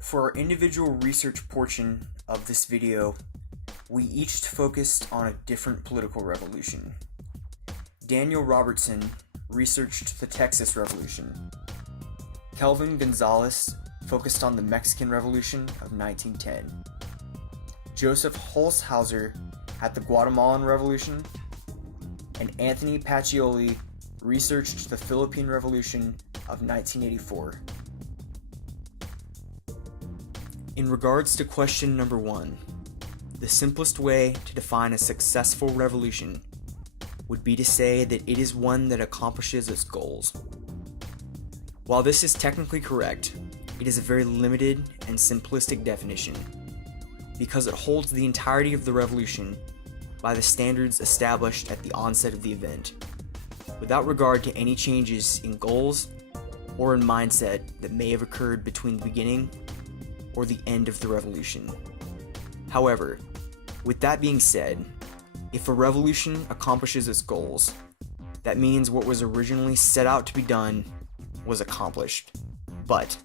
For our individual research portion of this video, we each focused on a different political revolution. Daniel Robertson researched the Texas Revolution. Kelvin Gonzalez focused on the Mexican Revolution of 1910. Joseph Holshouser had the Guatemalan Revolution, and Anthony Pacioli researched the Philippine Revolution of 1984. In regards to question number 1, the simplest way to define a successful revolution would be to say that it is one that accomplishes its goals. While this is technically correct, it is a very limited and simplistic definition because it holds the entirety of the revolution by the standards established at the onset of the event, without regard to any changes in goals or in mindset that may have occurred between the beginning or the end of the revolution. However, with that being said, if a revolution accomplishes its goals, that means what was originally set out to be done was accomplished. But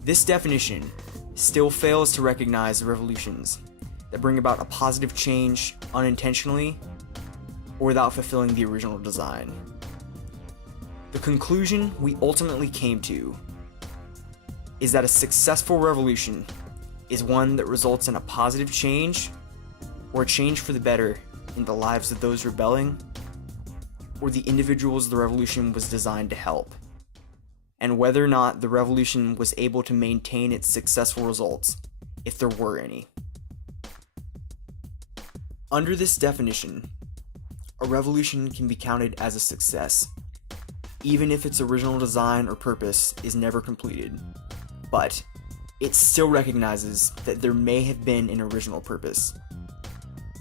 this definition still fails to recognize revolutions that bring about a positive change unintentionally or without fulfilling the original design. The conclusion we ultimately came to is that a successful revolution is one that results in a positive change or a change for the better in the lives of those rebelling or the individuals the revolution was designed to help, and whether or not the revolution was able to maintain its successful results, if there were any. Under this definition, a revolution can be counted as a success, even if its original design or purpose is never completed, but it still recognizes that there may have been an original purpose.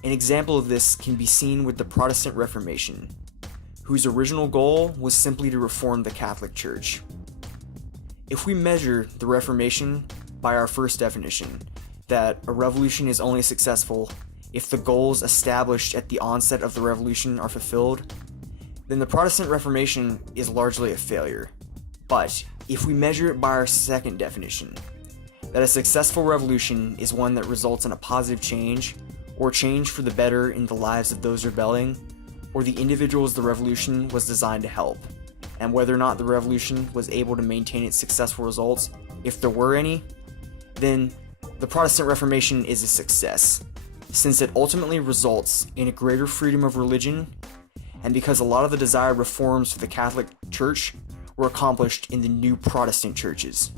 An example of this can be seen with the Protestant Reformation, whose original goal was simply to reform the Catholic Church. If we measure the Reformation by our first definition, that a revolution is only successful if the goals established at the onset of the revolution are fulfilled, then the Protestant Reformation is largely a failure. But if we measure it by our second definition, that a successful revolution is one that results in a positive change, or change for the better in the lives of those rebelling, or the individuals the revolution was designed to help, and whether or not the revolution was able to maintain its successful results, if there were any, then the Protestant Reformation is a success, since it ultimately results in a greater freedom of religion, and because a lot of the desired reforms for the Catholic Church were accomplished in the new Protestant churches.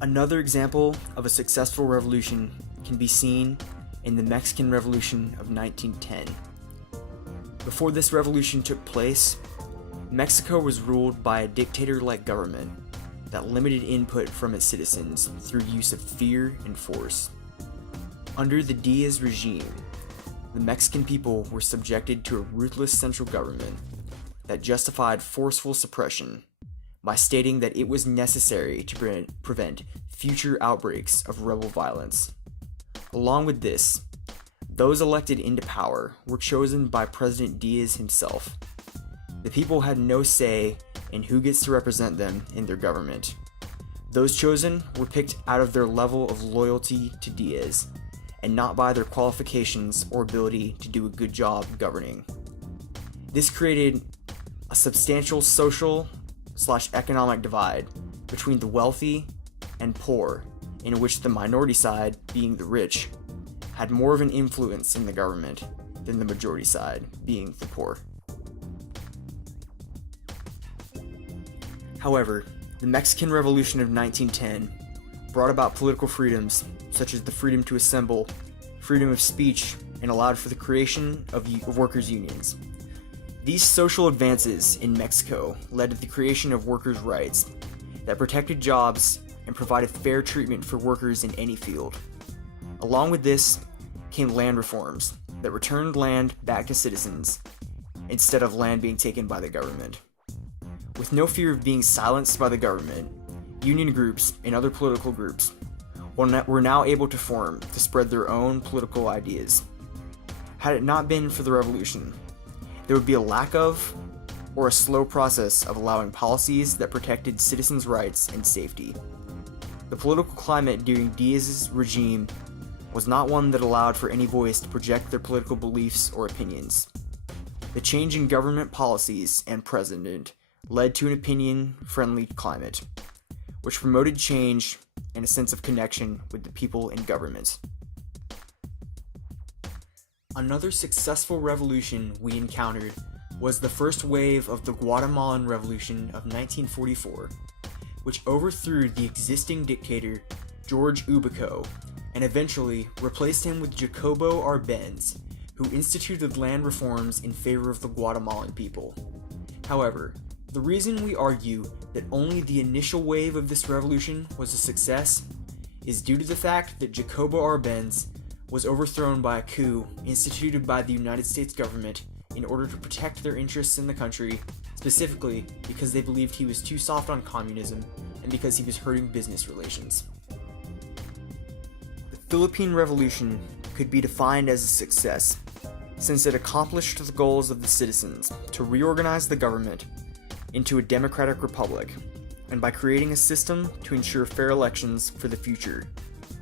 Another example of a successful revolution can be seen in the Mexican Revolution of 1910. Before this revolution took place, Mexico was ruled by a dictator-like government that limited input from its citizens through use of fear and force. Under the Diaz regime, the Mexican people were subjected to a ruthless central government that justified forceful suppression by stating that it was necessary to prevent future outbreaks of rebel violence. Along with this, those elected into power were chosen by President Diaz himself. The people had no say in who gets to represent them in their government. Those chosen were picked out of their level of loyalty to Diaz, and not by their qualifications or ability to do a good job governing. This created a substantial social/economic divide between the wealthy and poor, in which the minority side, being the rich, had more of an influence in the government than the majority side, being the poor. However, the Mexican Revolution of 1910 brought about political freedoms such as the freedom to assemble, freedom of speech, and allowed for the creation of workers' unions. These social advances in Mexico led to the creation of workers' rights that protected jobs and provided fair treatment for workers in any field. Along with this came land reforms that returned land back to citizens instead of land being taken by the government. With no fear of being silenced by the government, union groups and other political groups were now able to form to spread their own political ideas. Had it not been for the revolution, there would be a lack of or a slow process of allowing policies that protected citizens' rights and safety. The political climate during Diaz's regime was not one that allowed for any voice to project their political beliefs or opinions. The change in government policies and president led to an opinion-friendly climate, which promoted change and a sense of connection with the people in government. Another successful revolution we encountered was the first wave of the Guatemalan Revolution of 1944, which overthrew the existing dictator George Ubico and eventually replaced him with Jacobo Arbenz, who instituted land reforms in favor of the Guatemalan people. However, the reason we argue that only the initial wave of this revolution was a success is due to the fact that Jacobo Arbenz was overthrown by a coup instituted by the United States government in order to protect their interests in the country, specifically because they believed he was too soft on communism and because he was hurting business relations. The Philippine Revolution could be defined as a success, since it accomplished the goals of the citizens to reorganize the government into a democratic republic, and by creating a system to ensure fair elections for the future,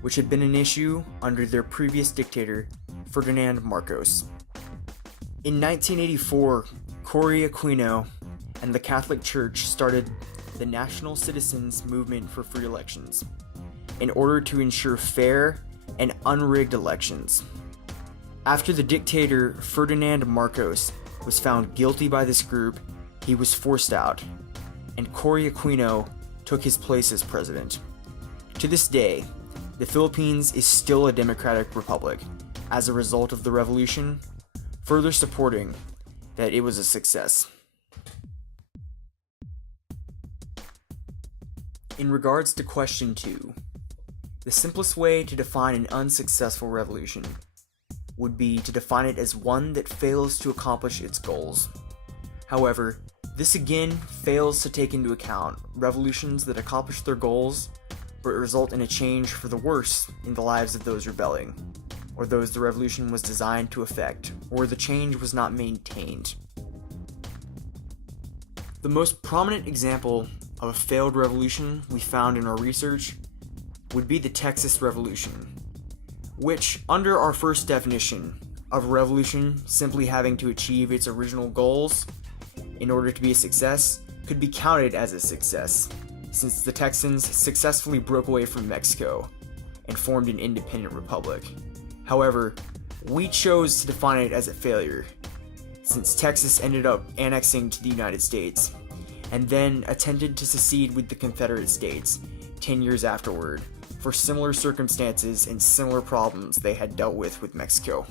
which had been an issue under their previous dictator, Ferdinand Marcos. In 1984, Cory Aquino and the Catholic Church started the National Citizens Movement for Free Elections in order to ensure fair and unrigged elections. After the dictator Ferdinand Marcos was found guilty by this group, he was forced out, and Cory Aquino took his place as president. To this day, the Philippines is still a democratic republic as a result of the revolution, further supporting that it was a success. In regards to question 2, the simplest way to define an unsuccessful revolution would be to define it as one that fails to accomplish its goals. However, this again fails to take into account revolutions that accomplish their goals but result in a change for the worse in the lives of those rebelling, or those the revolution was designed to affect, or the change was not maintained. The most prominent example of a failed revolution we found in our research would be the Texas Revolution, which, under our first definition of a revolution simply having to achieve its original goals in order to be a success, could be counted as a success, since the Texans successfully broke away from Mexico and formed an independent republic. However, we chose to define it as a failure, since Texas ended up annexing to the United States, and then attempted to secede with the Confederate States 10 years afterward, for similar circumstances and similar problems they had dealt with Mexico.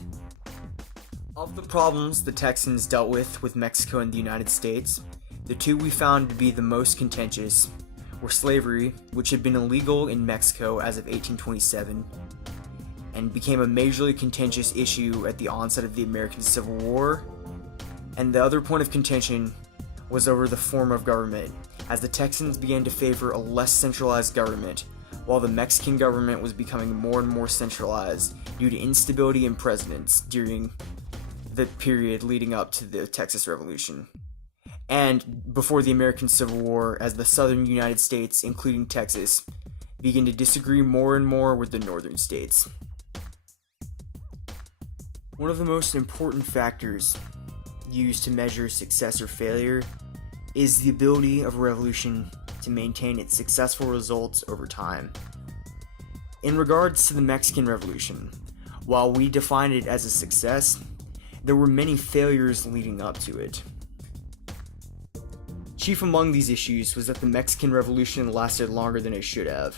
Of the problems the Texans dealt with Mexico and the United States, the two we found to be the most contentious were slavery, which had been illegal in Mexico as of 1827, and became a majorly contentious issue at the onset of the American Civil War, and the other point of contention was over the form of government, as the Texans began to favor a less centralized government, while the Mexican government was becoming more and more centralized due to instability in presidents during the period leading up to the Texas Revolution, and before the American Civil War, as the southern United States, including Texas, began to disagree more and more with the northern states. One of the most important factors used to measure success or failure is the ability of a revolution to maintain its successful results over time. In regards to the Mexican Revolution, while we defined it as a success, there were many failures leading up to it. Chief among these issues was that the Mexican Revolution lasted longer than it should have.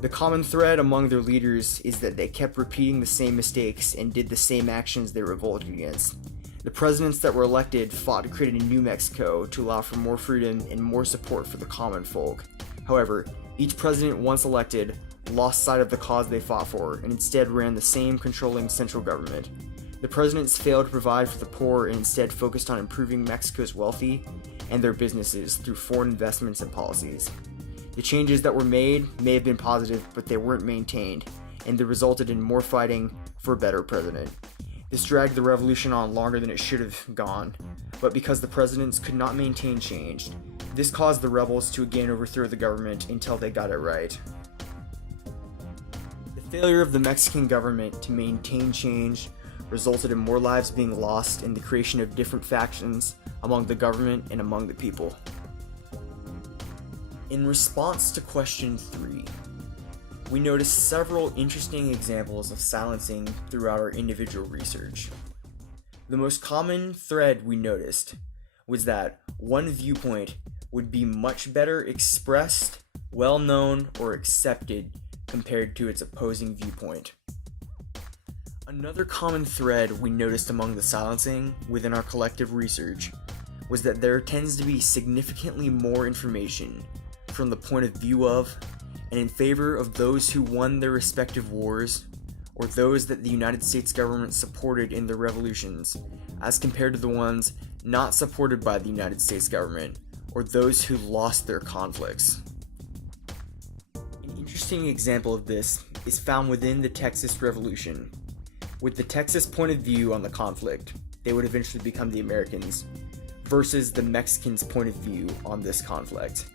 The common thread among their leaders is that they kept repeating the same mistakes and did the same actions they revolted against. The presidents that were elected fought to create a new Mexico to allow for more freedom and more support for the common folk. However, each president once elected lost sight of the cause they fought for and instead ran the same controlling central government. The presidents failed to provide for the poor and instead focused on improving Mexico's wealthy and their businesses through foreign investments and policies. The changes that were made may have been positive, but they weren't maintained, and they resulted in more fighting for a better president. This dragged the revolution on longer than it should have gone, but because the presidents could not maintain change, this caused the rebels to again overthrow the government until they got it right. failure of the Mexican government to maintain change resulted in more lives being lost in the creation of different factions among the government and among the people. In response to question 3, we noticed several interesting examples of silencing throughout our individual research. The most common thread we noticed was that one viewpoint would be much better expressed, well known, or accepted compared to its opposing viewpoint. Another common thread we noticed among the silencing within our collective research was that there tends to be significantly more information from the point of view of and in favor of those who won their respective wars or those that the United States government supported in the revolutions as compared to the ones not supported by the United States government or those who lost their conflicts. An interesting example of this is found within the Texas Revolution. With the Texas point of view on the conflict, they would eventually become the Americans, versus the Mexicans' point of view on this conflict.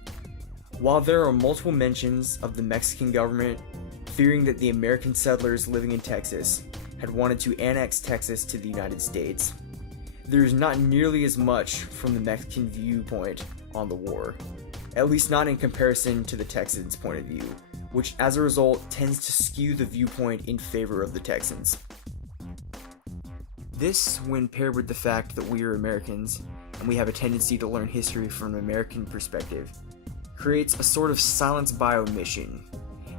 While there are multiple mentions of the Mexican government fearing that the American settlers living in Texas had wanted to annex Texas to the United States, there is not nearly as much from the Mexican viewpoint on the war, at least not in comparison to the Texans' point of view, which as a result tends to skew the viewpoint in favor of the Texans. This, when paired with the fact that we are Americans and we have a tendency to learn history from an American perspective, creates a sort of silence by omission,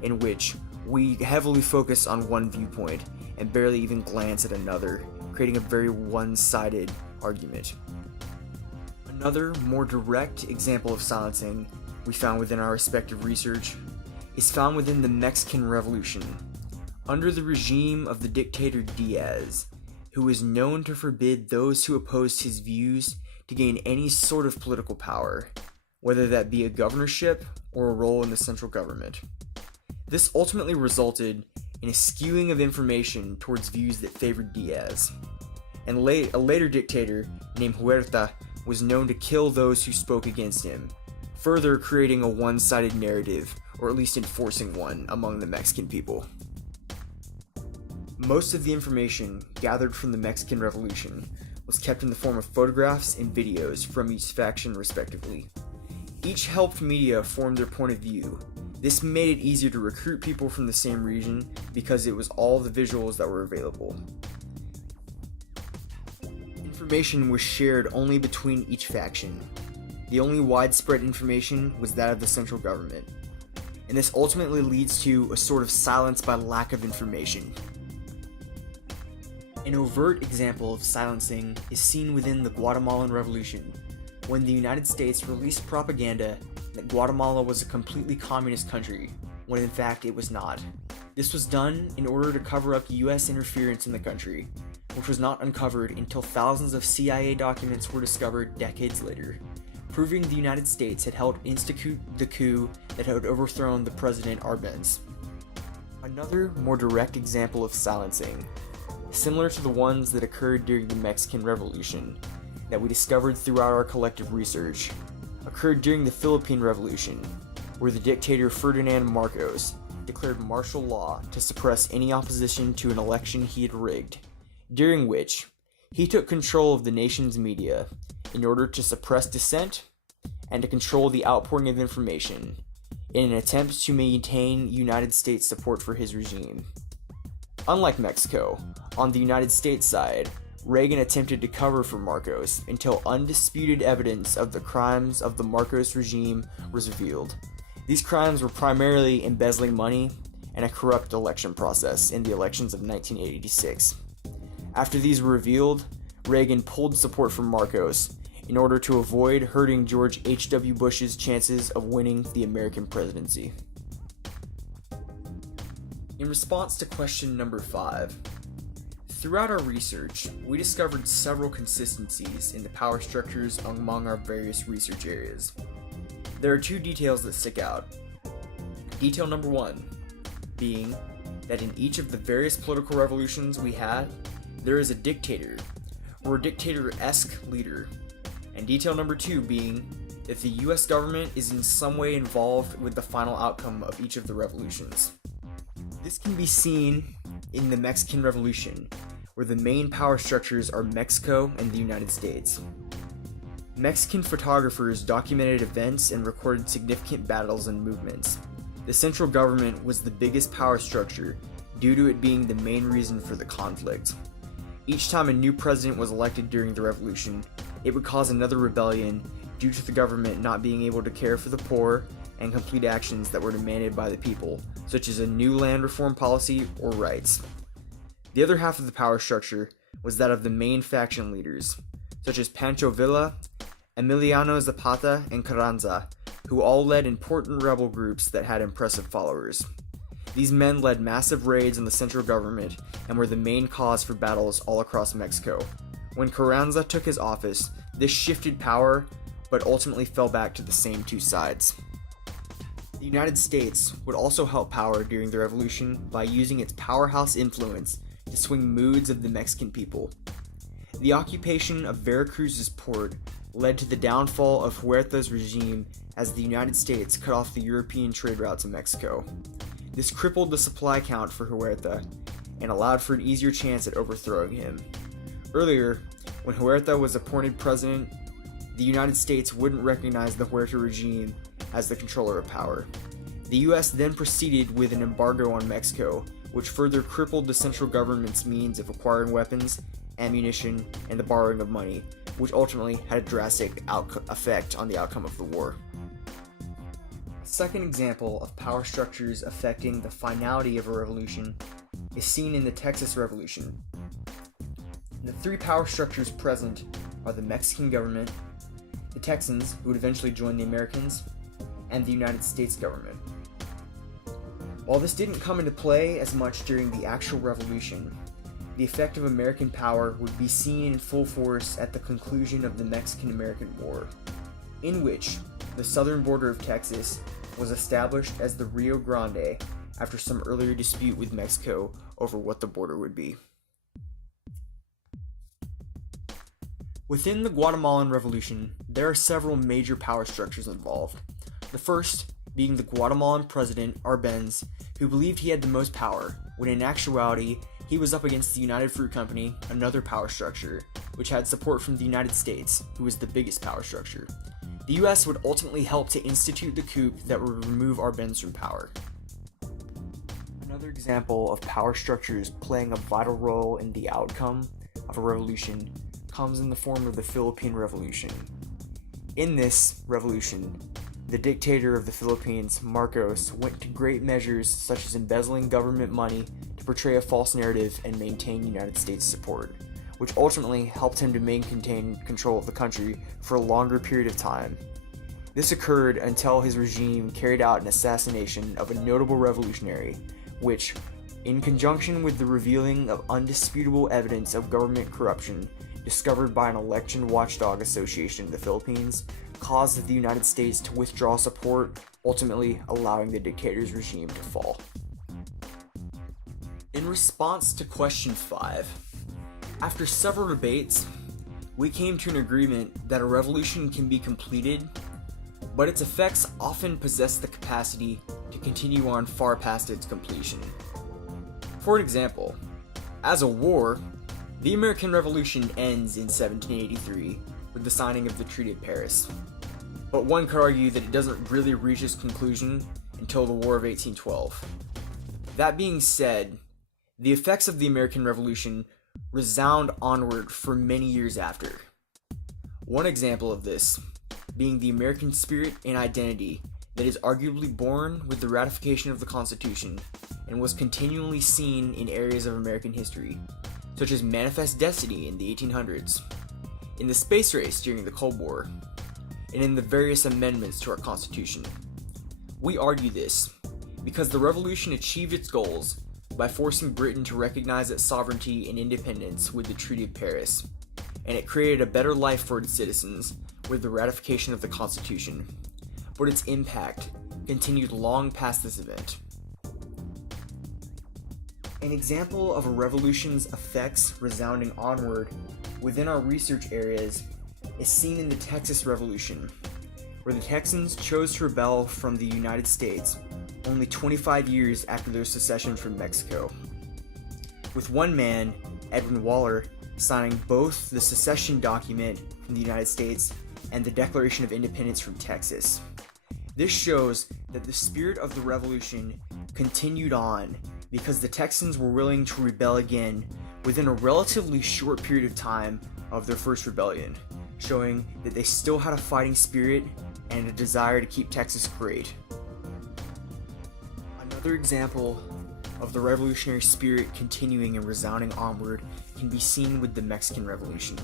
in which we heavily focus on one viewpoint and barely even glance at another, creating a very one-sided argument. Another, more direct example of silencing we found within our respective research is found within the Mexican Revolution, under the regime of the dictator Diaz, who was known to forbid those who opposed his views to gain any sort of political power, whether that be a governorship or a role in the central government. This ultimately resulted in a skewing of information towards views that favored Diaz, and a later dictator named Huerta was known to kill those who spoke against him, further creating a one-sided narrative, or at least enforcing one among the Mexican people. Most of the information gathered from the Mexican Revolution was kept in the form of photographs and videos from each faction respectively. Each helped media form their point of view. This made it easier to recruit people from the same region because it was all the visuals that were available. Information was shared only between each faction. The only widespread information was that of the central government, and this ultimately leads to a sort of silence by lack of information. An overt example of silencing is seen within the Guatemalan Revolution, when the United States released propaganda that Guatemala was a completely communist country, when in fact it was not. This was done in order to cover up US interference in the country, which was not uncovered until thousands of CIA documents were discovered decades later, proving the United States had helped institute the coup that had overthrown the President Arbenz. Another, more direct example of silencing, similar to the ones that occurred during the Mexican Revolution, that we discovered throughout our collective research, occurred during the Philippine Revolution, where the dictator Ferdinand Marcos declared martial law to suppress any opposition to an election he had rigged, during which he took control of the nation's media in order to suppress dissent and to control the outpouring of information in an attempt to maintain United States support for his regime. Unlike Mexico, on the United States side, Reagan attempted to cover for Marcos until undisputed evidence of the crimes of the Marcos regime was revealed. These crimes were primarily embezzling money and a corrupt election process in the elections of 1986. After these were revealed, Reagan pulled support from Marcos in order to avoid hurting George H.W. Bush's chances of winning the American presidency. In response to question number 5, throughout our research, we discovered several consistencies in the power structures among our various research areas. There are 2 details that stick out. Detail number 1 being that in each of the various political revolutions we had, there is a dictator or a dictator-esque leader. And detail number 2 being that the US government is in some way involved with the final outcome of each of the revolutions. This can be seen in the Mexican Revolution, where the main power structures are Mexico and the United States. Mexican photographers documented events and recorded significant battles and movements. The central government was the biggest power structure due to it being the main reason for the conflict. Each time a new president was elected during the revolution, it would cause another rebellion due to the government not being able to care for the poor and complete actions that were demanded by the people, such as a new land reform policy or rights. The other half of the power structure was that of the main faction leaders, such as Pancho Villa, Emiliano Zapata, and Carranza, who all led important rebel groups that had impressive followers. These men led massive raids on the central government and were the main cause for battles all across Mexico. When Carranza took his office, this shifted power, but ultimately fell back to the same two sides. The United States would also help power during the revolution by using its powerhouse influence to swing moods of the Mexican people. The occupation of Veracruz's port led to the downfall of Huerta's regime as the United States cut off the European trade route to Mexico. This crippled the supply count for Huerta and allowed for an easier chance at overthrowing him. Earlier, when Huerta was appointed president, the United States wouldn't recognize the Huerta regime as the controller of power. The US then proceeded with an embargo on Mexico, which further crippled the central government's means of acquiring weapons, ammunition, and the borrowing of money, which ultimately had a drastic effect on the outcome of the war. A second example of power structures affecting the finality of a revolution is seen in the Texas Revolution. The three power structures present are the Mexican government, the Texans, who would eventually join the Americans, and the United States government. While this didn't come into play as much during the actual revolution, the effect of American power would be seen in full force at the conclusion of the Mexican-American War, in which the southern border of Texas was established as the Rio Grande after some earlier dispute with Mexico over what the border would be. Within the Guatemalan Revolution, there are several major power structures involved. The first being the Guatemalan president Arbenz, who believed he had the most power, when in actuality he was up against the United Fruit Company, another power structure, which had support from the United States, who was the biggest power structure. The US would ultimately help to institute the coup that would remove Arbenz from power. Another example of power structures playing a vital role in the outcome of a revolution comes in the form of the Philippine Revolution. In this revolution, the dictator of the Philippines, Marcos, went to great measures such as embezzling government money to portray a false narrative and maintain United States support, which ultimately helped him to maintain control of the country for a longer period of time. This occurred until his regime carried out an assassination of a notable revolutionary, which, in conjunction with the revealing of undisputable evidence of government corruption discovered by an election watchdog association in the Philippines, caused the United States to withdraw support, ultimately allowing the dictator's regime to fall. In response to question 5, after several debates, we came to an agreement that a revolution can be completed, but its effects often possess the capacity to continue on far past its completion. For example, as a war, the American Revolution ends in 1783 with the signing of the Treaty of Paris, but one could argue that it doesn't really reach its conclusion until the War of 1812. That being said, the effects of the American Revolution resound onward for many years after. One example of this being the American spirit and identity that is arguably born with the ratification of the Constitution and was continually seen in areas of American history, such as manifest destiny in the 1800s, in the space race during the Cold War, and in the various amendments to our Constitution. We argue this because the revolution achieved its goals by forcing Britain to recognize its sovereignty and independence with the Treaty of Paris, and it created a better life for its citizens with the ratification of the Constitution, but its impact continued long past this event. An example of a revolution's effects resounding onward within our research areas is seen in the Texas Revolution, where the Texans chose to rebel from the United States only 25 years after their secession from Mexico, with one man, Edwin Waller, signing both the secession document from the United States and the Declaration of Independence from Texas. This shows that the spirit of the revolution continued on because the Texans were willing to rebel again within a relatively short period of time of their first rebellion, showing that they still had a fighting spirit and a desire to keep Texas great. Another example of the revolutionary spirit continuing and resounding onward can be seen with the Mexican Revolution.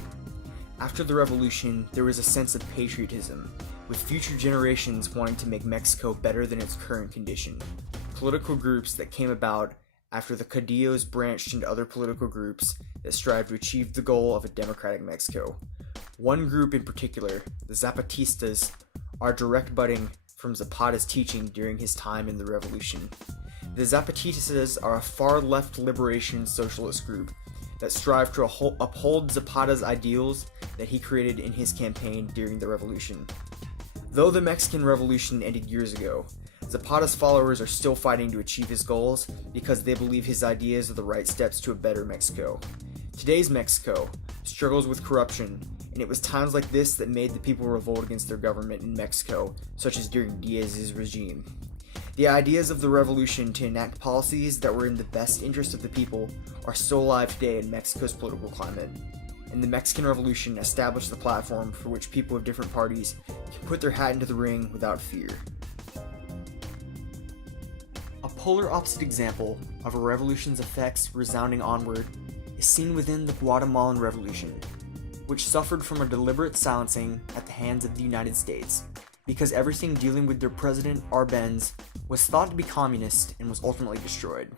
After the revolution, there was a sense of patriotism, with future generations wanting to make Mexico better than its current condition. Political groups that came about after the Caudillos branched into other political groups that strived to achieve the goal of a democratic Mexico. One group in particular, the Zapatistas, are direct budding from Zapata's teaching during his time in the revolution. The Zapatistas are a far-left liberation socialist group that strive to uphold Zapata's ideals that he created in his campaign during the revolution. Though the Mexican Revolution ended years ago, Zapata's followers are still fighting to achieve his goals because they believe his ideas are the right steps to a better Mexico. Today's Mexico struggles with corruption, and it was times like this that made the people revolt against their government in Mexico, such as during Diaz's regime. The ideas of the revolution to enact policies that were in the best interest of the people are still alive today in Mexico's political climate, and the Mexican Revolution established the platform for which people of different parties can put their hat into the ring without fear. A polar opposite example of a revolution's effects resounding onward is seen within the Guatemalan Revolution, which suffered from a deliberate silencing at the hands of the United States, because everything dealing with their president, Arbenz, was thought to be communist and was ultimately destroyed.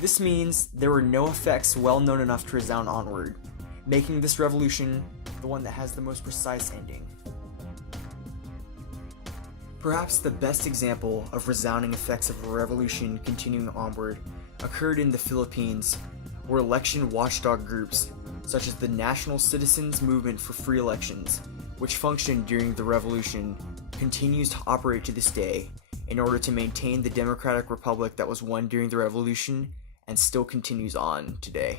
This means there were no effects well known enough to resound onward, making this revolution the one that has the most precise ending. Perhaps the best example of resounding effects of a revolution continuing onward occurred in the Philippines, where election watchdog groups, such as the National Citizens Movement for Free Elections, which functioned during the revolution, continues to operate to this day in order to maintain the democratic republic that was won during the revolution and still continues on today.